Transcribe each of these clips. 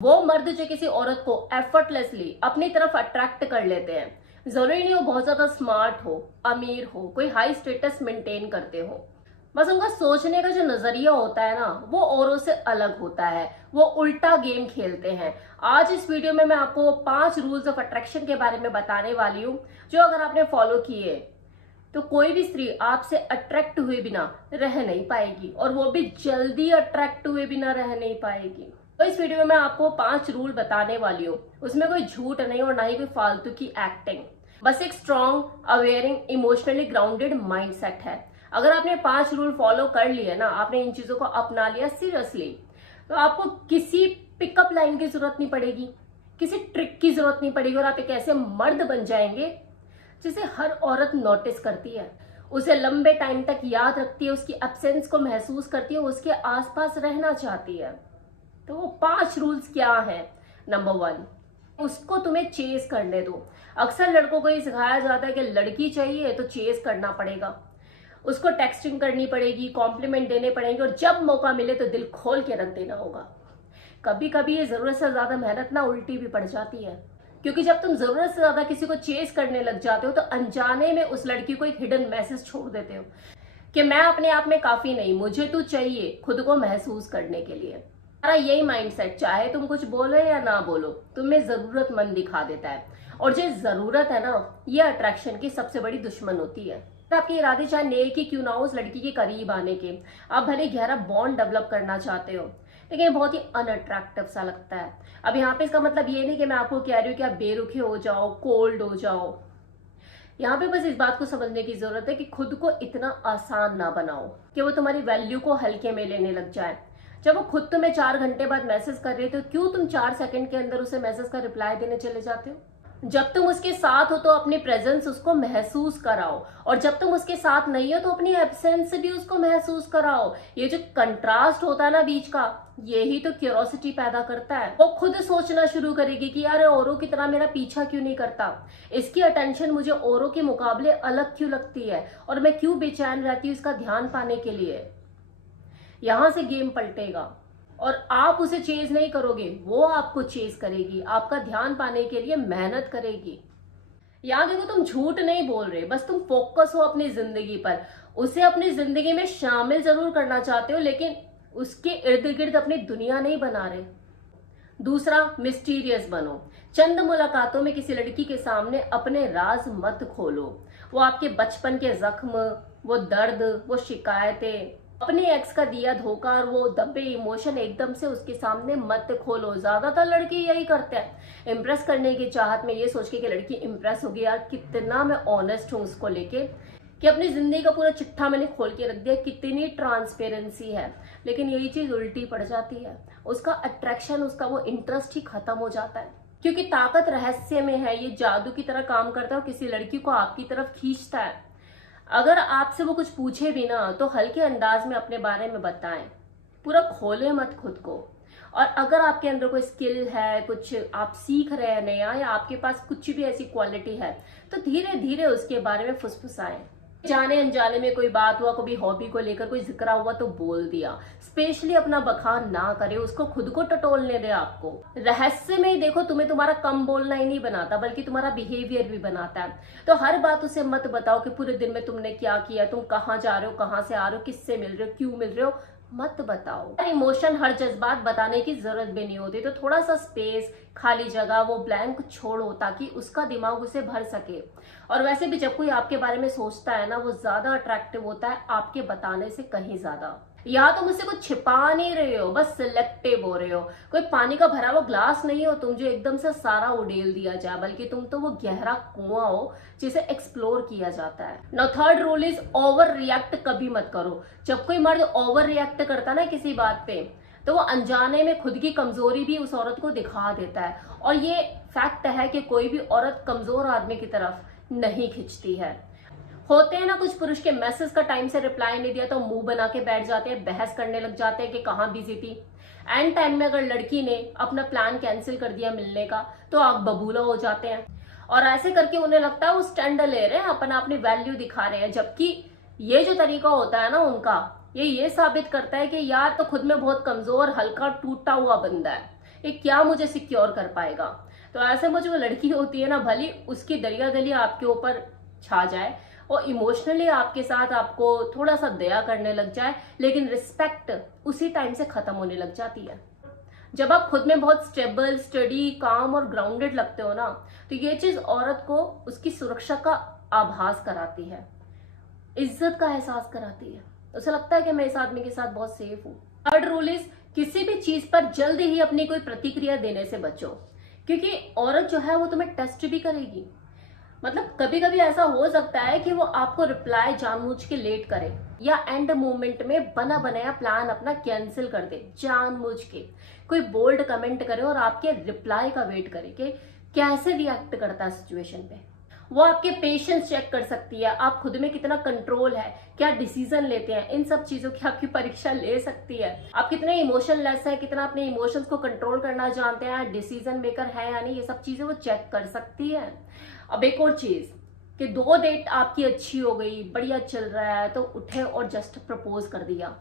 वो मर्द जो किसी औरत को एफर्टलेसली अपनी तरफ अट्रैक्ट कर लेते हैं, जरूरी नहीं वो बहुत ज्यादा स्मार्ट हो, अमीर हो, कोई हाई स्टेटस मेंटेन करते हो। बस उनका सोचने का जो नजरिया होता है ना, वो औरों से अलग होता है। वो उल्टा गेम खेलते हैं। आज इस वीडियो में मैं आपको 5 रूल्स ऑफ अट्रैक्शन के बारे में बताने वाली हूँ, जो अगर आपने फॉलो किए तो कोई भी स्त्री आपसे अट्रैक्ट हुए बिना रह नहीं पाएगी, और वो भी जल्दी अट्रैक्ट हुए बिना रह नहीं पाएगी। तो इस वीडियो में मैं आपको 5 रूल बताने वाली हूँ। उसमें कोई झूठ नहीं और ना ही कोई फालतू की एक्टिंग, बस एक strong, awaring, emotionally grounded mindset है। अगर आपने 5 रूल फॉलो कर लिए ना, आपने इन चीजों को अपना लिया सीरियसली, तो आपको किसी पिकअप लाइन की जरूरत नहीं पड़ेगी, किसी ट्रिक की जरूरत नहीं पड़ेगी, और आप एक ऐसे मर्द बन जाएंगे जिसे हर औरत नोटिस करती है, उसे लंबे टाइम तक याद रखती है, उसकी एब्सेंस को महसूस करती है, उसके आसपास रहना चाहती है। तो वो 5 रूल्स क्या हैं? नंबर 1, उसको तुम्हें चेस करने दो। अक्सर लड़कों को ये सिखाया जाता है कि लड़की चाहिए तो चेस करना पड़ेगा, उसको टेक्सटिंग करनी पड़ेगी, कॉम्प्लीमेंट देने पड़ेंगे, और जब मौका मिले तो दिल खोल के रख देना होगा। कभी कभी ये जरूरत से ज्यादा मेहनत ना उल्टी भी पड़ जाती है, क्योंकि जब तुम जरूरत से ज्यादा किसी को चेस करने लग जाते हो तो अनजाने में उस लड़की को एक हिडन मैसेज छोड़ देते हो कि मैं अपने आप में काफी नहीं, मुझे तू चाहिए खुद को महसूस करने के लिए। सारा यही माइंडसेट, चाहे तुम कुछ बोलो या ना बोलो, तुम्हें जरूरतमंद दिखा देता है। और जो जरूरत है ना, ये अट्रैक्शन की सबसे बड़ी दुश्मन होती है। आपके इरादे चाहे नेक ही क्यों ना हो उस लड़की के करीब आने के, आप भले गहरा बॉन्ड डेवलप करना चाहते हो, लेकिन बहुत ही अनअट्रैक्टिव सा लगता है। अब यहाँ पे इसका मतलब ये नहीं कि मैं आपको कह रही हूँ कि आप बेरुखे हो जाओ, कोल्ड हो जाओ। यहाँ पे बस इस बात को समझने की जरूरत है कि खुद को इतना आसान ना बनाओ कि वो तुम्हारी वैल्यू को हल्के में लेने लग जाए। जब वो खुद तुम्हें 4 घंटे बाद मैसेज कर रही है, तो क्यों तुम 4 सेकंड के अंदर उसे मैसेज का रिप्लाई देने चले जाते हो? जब तुम उसके साथ हो तो अपनी प्रेजेंस उसको महसूस कराओ, और जब तुम उसके साथ नहीं हो तो अपनी एब्सेंस भी उसको महसूस कराओ। ये जो कंट्रास्ट होता है ना बीच का, यही तो क्यूरोसिटी पैदा करता है। वो खुद सोचना शुरू करेगी कि यार औरों की तरह मेरा पीछा क्यों नहीं करता, इसकी अटेंशन मुझे औरों के मुकाबले अलग क्यों लगती है, और मैं क्यों बेचैन रहती हूँ इसका ध्यान पाने के लिए। यहां से गेम पलटेगा, और आप उसे चेज नहीं करोगे, वो आपको चेज करेगी, आपका ध्यान पाने के लिए मेहनत करेगी। यहां देखो, तुम झूठ नहीं बोल रहे, बस तुम फोकस हो अपनी जिंदगी पर। उसे अपनी जिंदगी में शामिल जरूर करना चाहते हो, लेकिन उसके इर्द गिर्द अपनी दुनिया नहीं बना रहे। दूसरा, मिस्टीरियस बनो। चंद मुलाकातों में किसी लड़की के सामने अपने राज मत खोलो। वो आपके बचपन के जख्म, वो दर्द, वो शिकायतें, अपने एक्स का दिया धोखा और वो दबे इमोशन एकदम से उसके सामने मत खोलो। ज्यादातर लड़के यही करते हैं, इम्प्रेस करने की चाहत में, ये सोच के कि लड़की इम्प्रेस होगी, यार कितना मैं ऑनेस्ट हूं उसको लेके, कि अपनी जिंदगी का पूरा चिट्ठा मैंने खोल के रख दिया, कितनी ट्रांसपेरेंसी है। लेकिन यही चीज उल्टी पड़ जाती है, उसका अट्रैक्शन, उसका वो इंटरेस्ट ही खत्म हो जाता है। क्योंकि ताकत रहस्य में है, ये जादू की तरह काम करता है और किसी लड़की को आपकी तरफ खींचता है। अगर आपसे वो कुछ पूछे भी ना, तो हल्के अंदाज में अपने बारे में बताएं, पूरा खोले मत खुद को। और अगर आपके अंदर कोई स्किल है, कुछ आप सीख रहे हैं नया, या आपके पास कुछ भी ऐसी क्वालिटी है, तो धीरे धीरे उसके बारे में फुसफुसाएं। जाने अनजाने में कोई बात हुआ, कभी हॉबी को लेकर कोई जिक्र हुआ तो बोल दिया। स्पेशली अपना बखान ना करे, उसको खुद को टटोलने दे। आपको रहस्य में ही देखो, तुम्हें तुम्हारा कम बोलना ही नहीं बनाता, बल्कि तुम्हारा बिहेवियर भी बनाता है। तो हर बात उसे मत बताओ कि पूरे दिन में तुमने क्या किया, तुम कहाँ जा रहे हो, कहाँ से आ रहे हो, किससे मिल रहे हो, क्यों मिल रहे हो, मत बताओ। हर इमोशन, हर जज्बात बताने की जरूरत भी नहीं होती। तो थोड़ा सा स्पेस, खाली जगह, वो ब्लैंक छोड़ो, ताकि उसका दिमाग उसे भर सके। और वैसे भी जब कोई आपके बारे में सोचता है ना, वो ज्यादा अट्रैक्टिव होता है आपके बताने से कहीं ज्यादा। या तुम उससे कुछ छिपा नहीं रहे हो, बस सिलेक्टिव हो रहे हो। कोई पानी का भरा हुआ ग्लास नहीं हो तुम, जो एकदम से सारा उड़ेल दिया जाए, बल्कि तुम तो वो गहरा कुआं हो जिसे एक्सप्लोर किया जाता है। Now third rule is, over react कभी मत करो। जब कोई मर्द ओवर रिएक्ट करता है ना किसी बात पे, तो वो अनजाने में खुद की कमजोरी भी उस औरत को दिखा देता है। और ये फैक्ट है कि कोई भी औरत कमजोर आदमी की तरफ नहीं खिंचती है। होते हैं ना कुछ पुरुष के मैसेज का टाइम से रिप्लाई नहीं दिया तो मुंह बना के बैठ जाते हैं, बहस करने लग जाते हैं कि कहाँ बिजी थी। एंड टाइम में अगर लड़की ने अपना प्लान कैंसिल कर दिया मिलने का, तो आग बबूला हो जाते हैं, और ऐसे करके उन्हें लगता है वो स्टैंड ले रहे हैं, अपनी वैल्यू दिखा रहे हैं। जबकि ये जो तरीका होता है ना उनका, ये साबित करता है कि यार तो खुद में बहुत कमजोर, हल्का, टूटा हुआ बंदा है। ये क्या मुझे सिक्योर कर पाएगा। तो ऐसे में जो लड़की होती है ना, भले उसकी दरिया दली आपके ऊपर छा जाए और इमोशनली आपके साथ आपको थोड़ा सा दया करने लग जाए, लेकिन रिस्पेक्ट उसी टाइम से खत्म होने लग जाती है। जब आप खुद में बहुत स्टेबल, स्टडी, काम और ग्राउंडेड लगते हो ना, तो ये चीज औरत को उसकी सुरक्षा का आभास कराती है, इज्जत का एहसास कराती है। उसे लगता है कि मैं इस आदमी के साथ बहुत सेफ हूँ। थर्ड रूल इज, किसी भी चीज पर जल्दी ही अपनी कोई प्रतिक्रिया देने से बचो, क्योंकि औरत जो है वो तुम्हें टेस्ट भी करेगी। मतलब कभी कभी ऐसा हो सकता है कि वो आपको रिप्लाई जानबूझ के लेट करे, या एंड मोमेंट में बना बनाया प्लान अपना कैंसिल कर दे जानबूझ के। कोई बोल्ड कमेंट करे और आपके रिप्लाई का वेट करे कि कैसे रिएक्ट करता है सिचुएशन पे। वो आपके पेशेंस चेक कर सकती है, आप खुद में कितना कंट्रोल है, क्या डिसीजन लेते हैं, इन सब चीजों की आपकी परीक्षा ले सकती है। आप कितने इमोशनलेस है, कितना अपने इमोशंस को कंट्रोल करना जानते हैं, डिसीजन मेकर है या नहीं, ये सब चीजें वो चेक कर सकती है। अब एक और चीज कि 2 डेट आपकी अच्छी हो गई, बढ़िया चल रहा है, तो उठे और जस्ट प्रपोज कर दिया।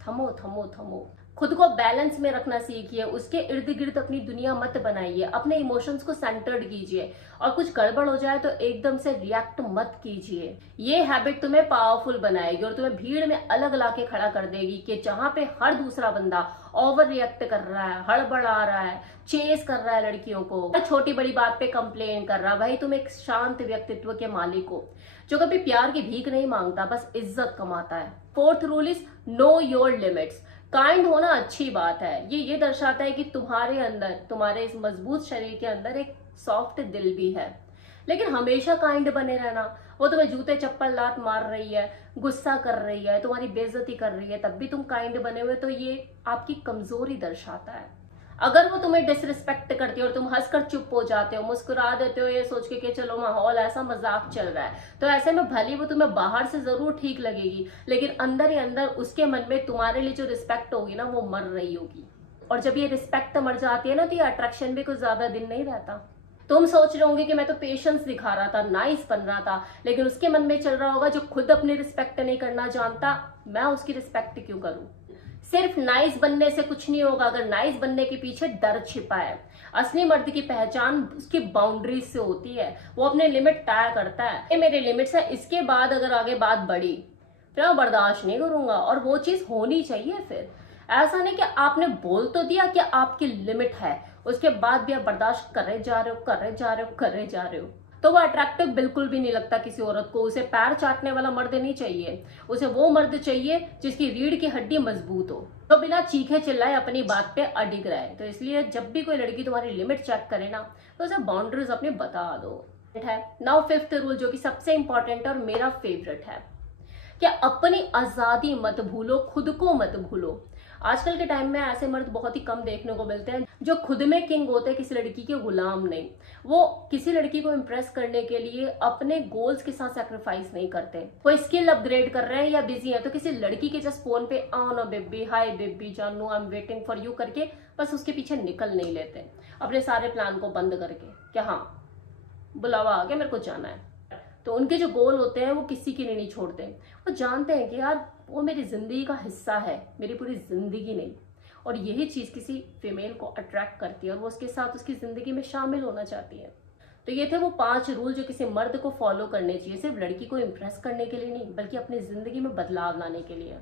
थमो थमो थमो, खुद को बैलेंस में रखना सीखिए, उसके इर्द गिर्द अपनी दुनिया मत बनाइए, अपने इमोशंस को सेंटर्ड कीजिए, और कुछ गड़बड़ हो जाए तो एकदम से रिएक्ट मत कीजिए। ये हैबिट तुम्हें पावरफुल बनाएगी और तुम्हें भीड़ में अलग लाके खड़ा कर देगी कि जहां पे हर दूसरा बंदा ओवर रिएक्ट कर रहा है, हड़बड़ा रहा है, चेस कर रहा है लड़कियों को, छोटी बड़ी बात पे कंप्लेन कर रहा है, भाई तुम एक शांत व्यक्तित्व के मालिक हो जो कभी प्यार की भीख नहीं मांगता, बस इज्जत कमाता है। Fourth rule is, know your limits. Kind होना अच्छी बात है, ये दर्शाता है कि तुम्हारे अंदर, तुम्हारे इस मजबूत शरीर के अंदर एक सॉफ्ट दिल भी है। लेकिन हमेशा काइंड बने रहना, वो तुम्हें जूते चप्पल लात मार रही है, गुस्सा कर रही है, तुम्हारी बेइज्जती कर रही है, तब भी तुम काइंड बने हुए, तो ये आपकी कमजोरी दर्शाता है। अगर वो तुम्हें डिसरिस्पेक्ट करती है और तुम हंसकर चुप हो जाते हो, मुस्कुरा देते हो ये सोच के कि चलो माहौल ऐसा मजाक चल रहा है, तो ऐसे में भले वो तुम्हें बाहर से जरूर ठीक लगेगी, लेकिन अंदर ही अंदर उसके मन में तुम्हारे लिए जो रिस्पेक्ट होगी ना, वो मर रही होगी। और जब ये रिस्पेक्ट मर जाती है ना, तो ये अट्रैक्शन भी कुछ ज्यादा दिन नहीं रहता। तुम सोच रहे होंगे कि मैं तो पेशेंस दिखा रहा था, नाइस बन रहा था, लेकिन उसके मन में चल रहा होगा जो खुद अपनी रिस्पेक्ट नहीं करना जानता, मैं उसकी रिस्पेक्ट क्यों करूं। सिर्फ नाइस बनने से कुछ नहीं होगा, अगर नाइस बनने के पीछे डर छिपा है। असली मर्द की पहचान उसकी बाउंड्रीज से होती है, वो अपने लिमिट तय करता है, ये मेरे लिमिट्स है, इसके बाद अगर आगे बात बढ़ी फिर मैं बर्दाश्त नहीं करूंगा, और वो चीज होनी चाहिए। फिर ऐसा नहीं कि आपने बोल तो दिया कि आपकी लिमिट है, उसके बाद भी आप बर्दाश्त करे जा रहे हो, करे जा रहे हो, करे जा रहे हो, तो वो अट्रैक्टिव बिल्कुल भी नहीं लगता किसी औरत को। उसे पैर चाटने वाला मर्द नहीं चाहिए, उसे वो मर्द चाहिए जिसकी रीढ़ की हड्डी मजबूत हो, तो बिना चीखे चिल्लाए अपनी बात पे अडिग रहे। तो इसलिए जब भी कोई लड़की तुम्हारी लिमिट चेक करे ना, तो उसे बाउंड्रीज अपनी बता दो। है नाउ फिफ्थ रूल, जो कि सबसे इंपॉर्टेंट और मेरा फेवरेट है, कि अपनी आजादी मत भूलो, खुद को मत भूलो। आजकल के टाइम में ऐसे मर्द बहुत ही कम देखने को मिलते हैं जो खुद में किंग होते हैं, किसी लड़की के गुलाम नहीं। वो किसी लड़की को इम्प्रेस करने के लिए अपने गोल्स के साथ सैक्रिफाइस नहीं करते। कोई स्किल अपग्रेड कर रहे हैं या बिजी है, तो किसी लड़की के जस्ट फोन पे आओ ना बेबी, हाय बेबी जानू, I am waiting for you करके बस उसके पीछे निकल नहीं लेते अपने सारे प्लान को बंद करके, क्या हाँ बुलावा आ गया मेरे को जाना है। तो उनके जो गोल होते हैं वो किसी के लिए नहीं छोड़ते। वो जानते हैं कि यार वो मेरी जिंदगी का हिस्सा है, मेरी पूरी जिंदगी नहीं। और यही चीज किसी फीमेल को अट्रैक्ट करती है और वो उसके साथ उसकी जिंदगी में शामिल होना चाहती है। तो ये थे वो 5 रूल जो किसी मर्द को फॉलो करने चाहिए, सिर्फ लड़की को इम्प्रेस करने के लिए नहीं, बल्कि अपनी जिंदगी में बदलाव लाने के लिए।